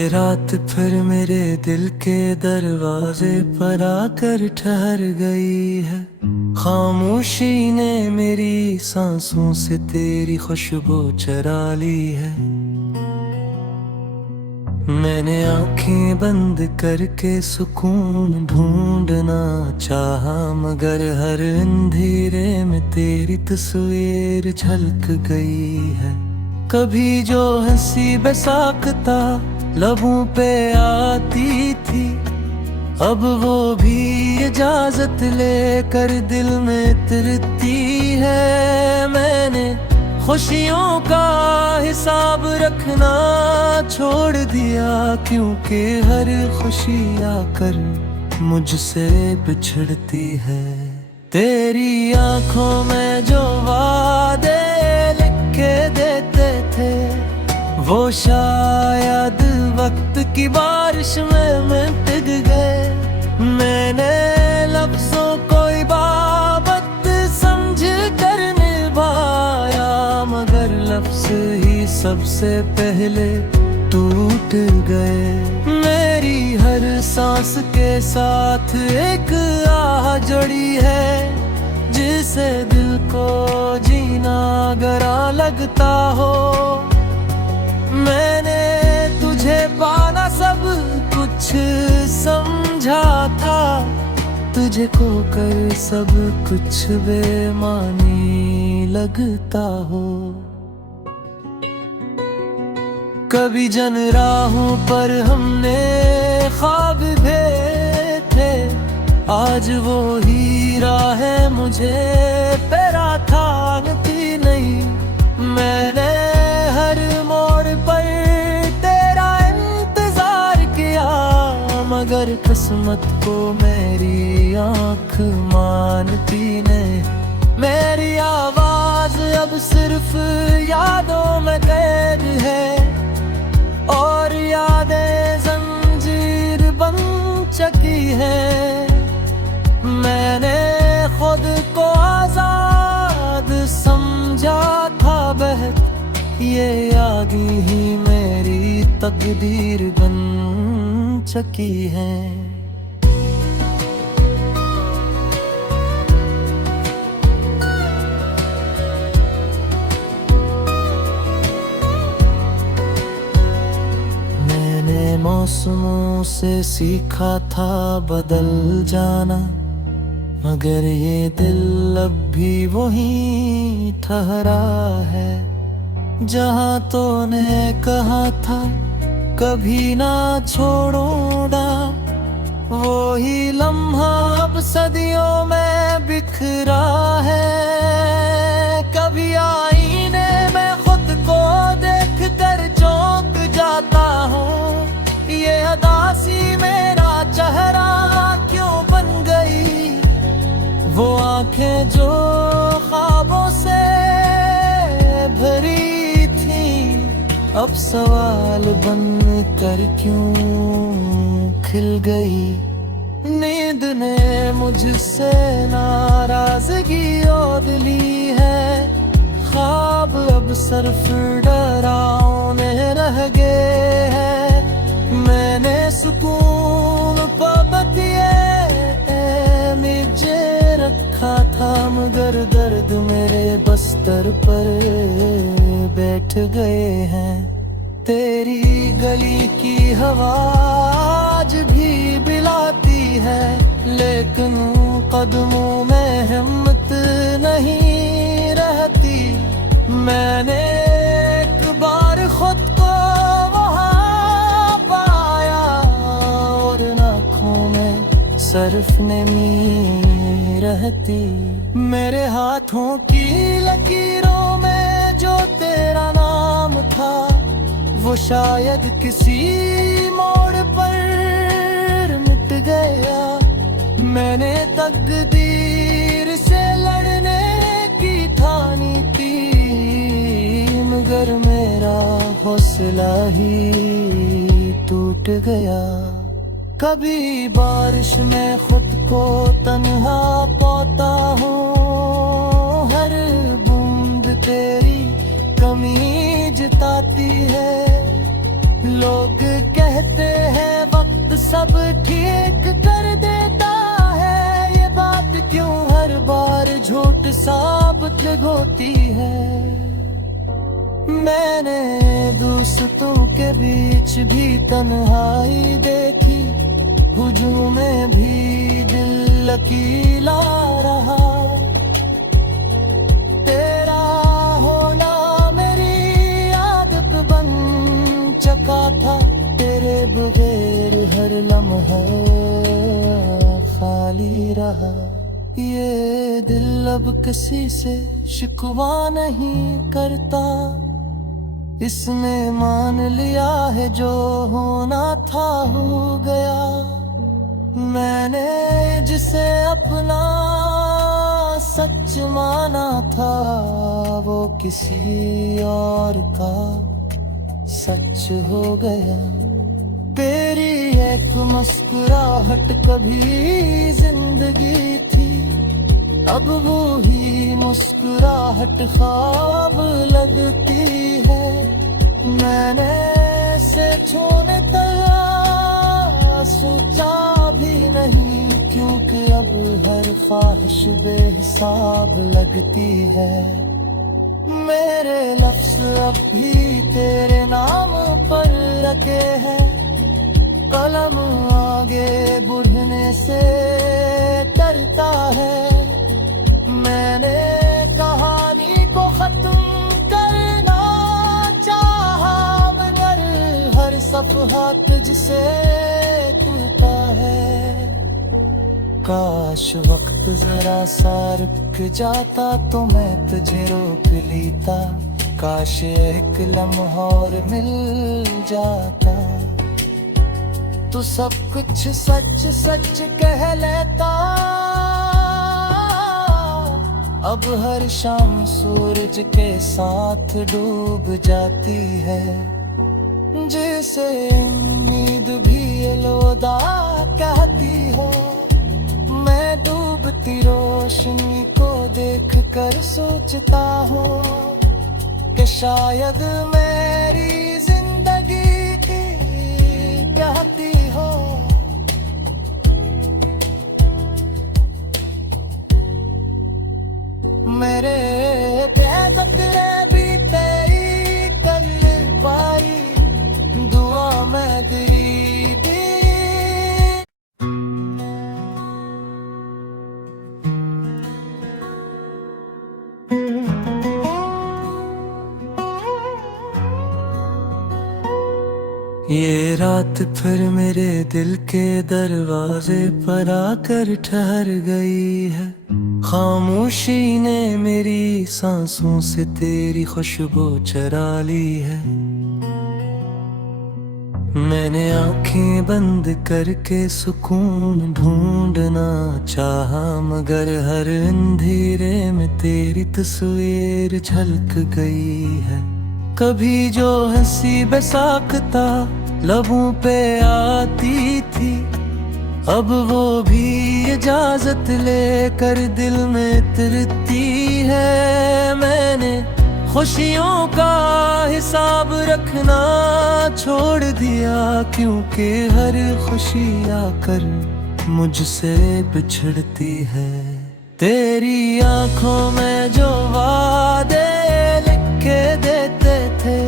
ये रात फिर मेरे दिल के दरवाजे पर आकर ठहर गई है। खामोशी ने मेरी सांसों से तेरी खुशबू चरा ली है। मैंने आंखें बंद करके सुकून ढूंढना चाहा, मगर हर अंधेरे में तेरी तस्वीर झलक गई है। कभी जो हंसी बेसाख्ता लबों पे आती थी, अब वो भी इजाजत लेकर दिल में तिरती है। मैंने खुशियों का हिसाब रखना छोड़ दिया, क्योंकि हर खुशी आकर मुझसे बिछड़ती है। तेरी आंखों में जो वादे लिख के देते थे, वो शायद वक्त की बारिश में मिट गए। मैंने लफ्जों को इबादत समझ कर निभाया, मगर लफ्ज ही सबसे पहले टूट गए। मेरी हर सांस के साथ एक आह जुड़ी है, जिसे दिल को जीना गरा लगता हो। मैंने तुझे पाना सब कुछ समझा था, तुझे खोकर सब कुछ बेमानी लगता हो। कभी जन राहों पर हमने ख्वाब थे, आज वो हीरा है मुझे तेरा थानती नहीं। मैंने हर मोड़ पर तेरा इंतजार किया, मगर किस्मत को मेरी आंख मानती नहीं। मेरी आवाज अब सिर्फ यादों में कैद है, और यादें जंजीर बन चुकी है। मैंने खुद को आजाद समझा था बहत, ये याद ही मेरी तकदीर बन चुकी है। मैंने मौसमों से सीखा था बदल जाना, मगर ये दिल अब भी वही ठहरा है। जहाँ तूने कहा था कभी ना छोड़ूंगा, वो ही लम्हा अब सदियों में बिखरा है। कभी आईने में खुद को देख कर चौंक जाता हूँ, ये अदासी मेरा चेहरा क्यों बन गई। वो आंखें जो ख्वाबों से भरी थी, अब सवाल बन कर क्यों खिल गई। नींद ने मुझसे नाराजगी ओढ़ ली है, ख्वाब अब सिर्फ डरावने रह गए हैं। मैंने सुकून पाबतिए मुझे रखा था, मगर दर्द मेरे बस्तर पर बैठ गए हैं। तेरी गली की हवा आज भी बिलाती है, लेकिन कदमों में हिम्मत नहीं रहती। मैंने एक बार खुद को वहाँ पाया, और आँखों में सिर्फ नमी रहती। मेरे हाथों की लकीरों में जो तेरा नाम था, वो शायद किसी मोड़ पर मिट गया। मैंने तकदीर से लड़ने की ठानी थी, मगर मेरा हौसला ही टूट गया। कभी बारिश में खुद को तन्हा पाता हूँ, हर बूंद तेरी कमी जताती है। लोग कह कहते हैं वक्त सब ठीक कर देता है, ये बात क्यों हर बार झूठ साबित होती है। मैंने दोस्तों के बीच भी तन्हाई देखी, हुजूम में भी दिल अकेला रहा। तेरा होना मेरी आदत बन चुका था, तेरे बगैर हर लम्हा खाली रहा। ये दिल अब किसी से शिकवा नहीं करता, इसने मान लिया है जो होना था हो गया। मैंने जिसे अपना सच माना था, वो किसी और का सच हो गया। तेरी एक मुस्कुराहट कभी जिंदगी थी, अब वो ही मुस्कुराहट ख्वाब लगती है। मैंने से छूने तक सोचा भी नहीं, क्योंकि अब हर ख्वाहिश बेहिसाब लगती है। मेरे लफ्ज़ अब भी तेरे नाम पर रखे हैं, कलम आगे बढ़ने से डरता है। मैंने कहानी को खत्म करना चाहा, मगर हर सफ़हा तुझसे टूटा है। काश वक्त जरा सा रुक जाता तो मैं तुझे रोक लेता, काश एक लम्हा और मिल जाता तो सब कुछ सच सच कह लेता। अब हर शाम सूरज के साथ डूब जाती है, जिसे उम्मीद भी अलविदा कहती हो। मैं डूबती रोशनी को देख कर सोचता हूँ कि शायद मेरी जिंदगी थी कहती हो। मेरे कहते भी तेरी कर पाई, दुआ मैं तेरी दी। ये रात फिर मेरे दिल के दरवाजे पर आकर ठहर गई है। खामोशी ने मेरी सांसों से तेरी खुशबू चरा ली है। मैंने आंखें बंद करके सुकून ढूंढना चाहा, मगर हर अंधेरे में तेरी तस्वीर झलक गई है। कभी जो हंसी बेसाख्ता लबों पे आती थी, अब वो भी इजाजत लेकर दिल में तिरती है। मैंने खुशियों का हिसाब रखना छोड़ दिया, क्योंकि हर खुशी आकर मुझसे बिछड़ती है। तेरी आंखों में जो वादे लिखे देते थे,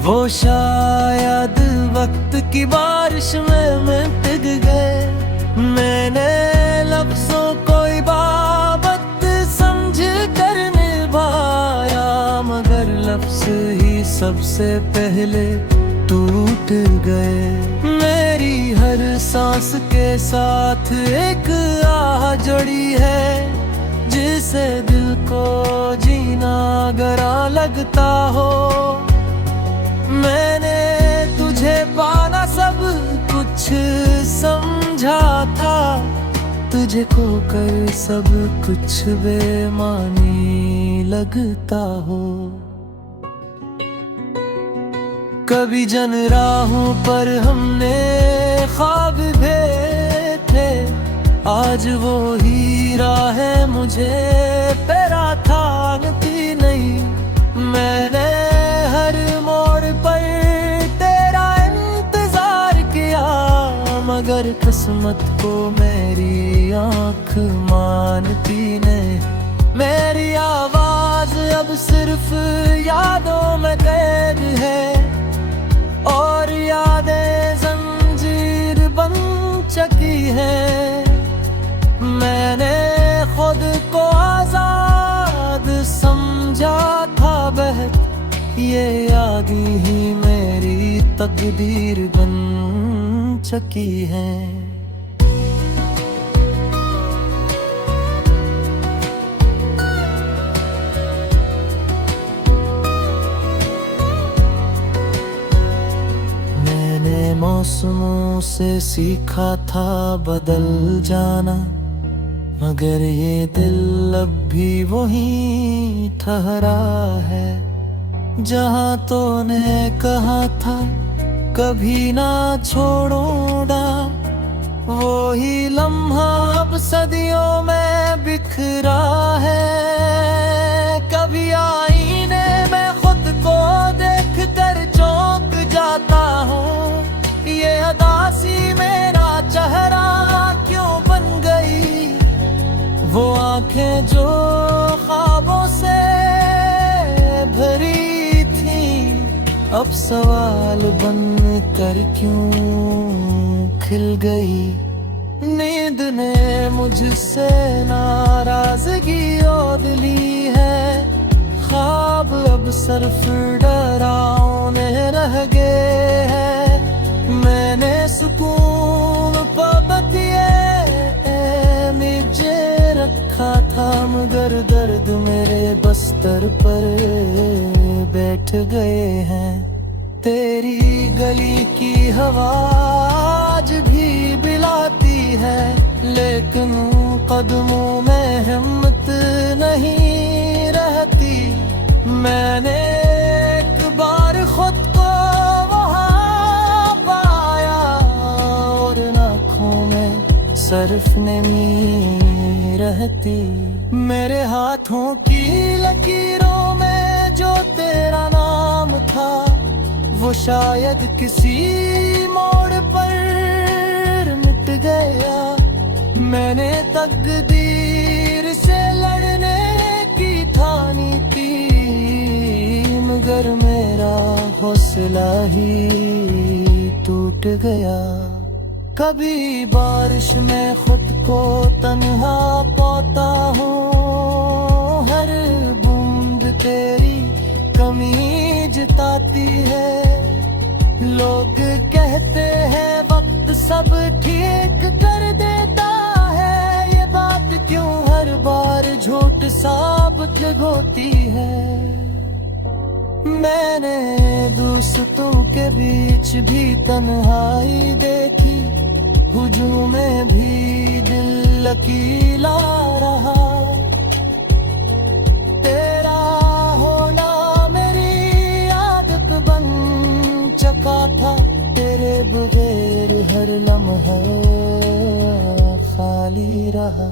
वो शायद वक्त की बारिश में मिट गए। मैंने लफ्जों को इबादत समझ कर निभाया, मगर लफ्ज ही सबसे पहले टूट गए। मेरी हर सांस के साथ एक आह जुड़ी है, जिसे दिल को जीना गरा लगता हो। मैंने तुझे पाना सब कुछ समझा था, तुझे खोकर सब कुछ बेमानी लगता हो। कभी जन राहों पर हमने ख्वाब थे, आज वो ही राह मुझे तेरा थानती नहीं। मैंने हर मोड़ पर तेरा इंतजार किस्मत को मेरी आँख मानती नहीं। मेरी आवाज अब सिर्फ यादों में कैद है, और यादें जंजीर बन चुकी है। मैंने खुद को आजाद समझा था बहत, ये याद ही मेरी तकदीर बन चुकी है। मैंने मौसमों से सीखा था बदल जाना, मगर ये दिल अब भी वही ठहरा है जहाँ तूने कहा था कभी ना छोड़ूंगा। वो ही लम्हा अब सदियों में बिखरा है। कभी आईने में खुद को देख कर चौंक जाता हूँ, ये अदासी मेरा चेहरा क्यों बन गई। वो आंखें जो ख्वाबों से भरी थी, अब सवाल बन कर क्यों खिल गई। नींद ने मुझसे नाराजगी ओढ़ ली है, ख्वाब अब सिर्फ डरावने रह गए हैं। मैंने सुकून पाबंदिए मुझे रखा था, मगर दर्द मेरे बस्तर पर बैठ गए हैं। तेरी गली की हवा आज भी बिलाती है, लेकिन कदमों में हिम्मत नहीं रहती। मैंने एक बार खुद को वहाँ पाया, और आँखों में सिर्फ नमी रहती। मेरे हाथों की लकीरों में जो तेरा नाम था, वो शायद किसी मोड़ पर मिट गया। मैंने तकदीर से लड़ने की ठानी थी, मगर मेरा हौसला ही टूट गया। कभी बारिश में खुद को तन्हा पाता हूँ, हर बूंद तेरी कमी जताती है। लोग कहते हैं वक्त सब ठीक कर देता है, ये बात क्यों हर बार झूठ साबित होती है। मैंने दोस्तों के बीच भी तन्हाई देखी, हुजूम में भी दिल अकेला रहा। तेरा होना मेरी आदत बन चुका था, तेरे बगैर हर लम्हा खाली रहा।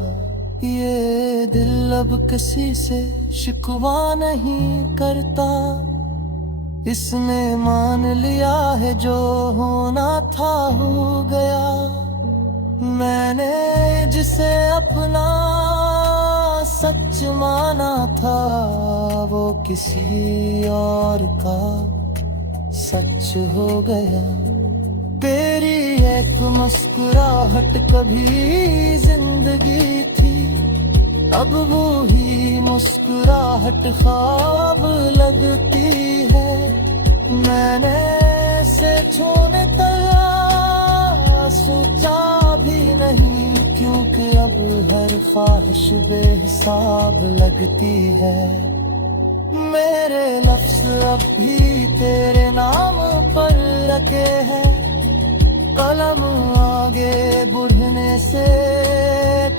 ये दिल अब किसी से शिकवा नहीं करता, इसने मान लिया है जो होना था हो गया। मैंने जिसे अपना सच माना था, वो किसी और का सच हो गया। तेरी एक मुस्कुराहट कभी जिंदगी थी, अब वो ही मुस्कुराहट ख्वाब लगती है। मैंने से छूने तक सोचा भी नहीं, क्योंकि अब हर ख्वाहिश बेहिसाब लगती है। मेरे लफ्ज अब भी तेरे नाम पर रखे हैं, कलम आगे बढ़ने से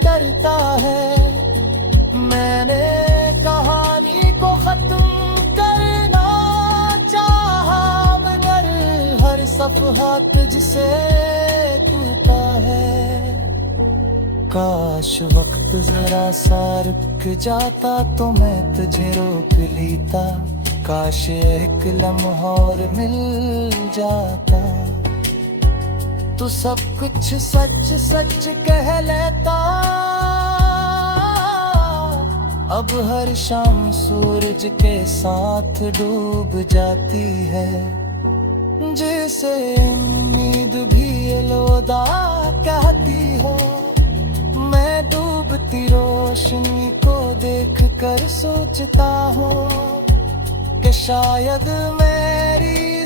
डरता है। मैंने कहानी को खत्म करना चाहा, मगर हर सफहा तुझसे टूटा है। काश वक्त जरा सा रुक जाता तो मैं तुझे रोक लेता, काश एक लम्हा और मिल जाता। तू सब कुछ सच सच कह लेता। अब हर शाम सूरज के साथ डूब जाती है, जिसे उम्मीद भी अलविदा कहती हो। मैं डूबती रोशनी को देख कर सोचता हूँ कि शायद मेरी